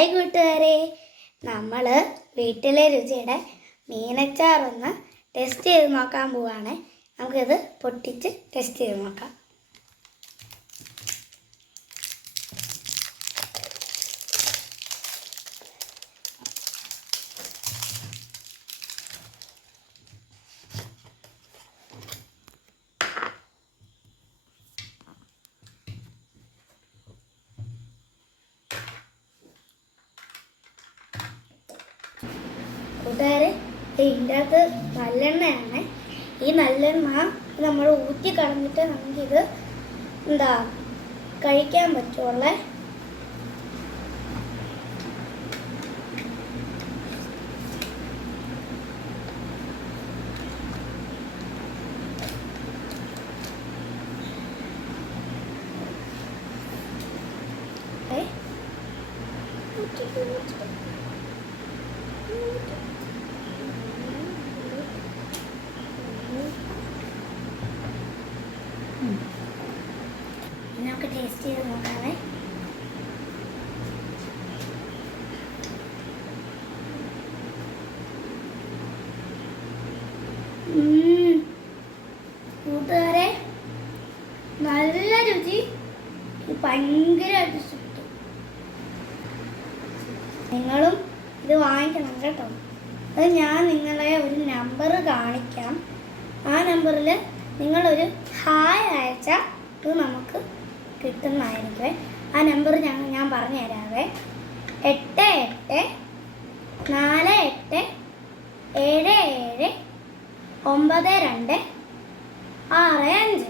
Hi കൂട്ടുകാരെ. നമ്മൾ വീട്ടിലെ രുചിയുടെ മീനച്ചാറൊന്ന് ടെസ്റ്റ് ചെയ്ത് നോക്കാൻ പോവാണ്. നമുക്കിത് പൊട്ടിച്ച് ടെസ്റ്റ് ചെയ്ത് നോക്കാം. കൂട്ടുകാരെ ഇതിന്റെ അകത്ത് നല്ലെണ്ണയാണ്. ഈ നല്ലെണ്ണ നമ്മൾ ഊറ്റി കളഞ്ഞിട്ട് നമുക്കിത് എന്താ കഴിക്കാൻ പറ്റുള്ളേ? Thank ഊറ്റിട്ട് നമുക്ക് ടേസ്റ്റ് ചെയ്ത് നോക്കാമേ. കൂട്ടുകാരെ നല്ല രുചി. ഭയങ്കരമായിട്ട് ഇഷ്ടപ്പെട്ടു. നിങ്ങളും ഇത് വാങ്ങിക്കണം കേട്ടോ. അത് ഞാൻ നിങ്ങളെ ഒരു നമ്പർ കാണിക്കാം. ആ നമ്പറിൽ നിങ്ങളൊരു ഹായ് അയച്ചാൽ ഇത് നമുക്ക് കിട്ടുന്നതായിരിക്കും ആ നമ്പർ ഞാൻ ഞാൻ പറഞ്ഞു തരാവേ എട്ട് എട്ട് നാല് എട്ട് ഏഴ് ഏഴ് ഒമ്പത് രണ്ട് ആറ് അഞ്ച്.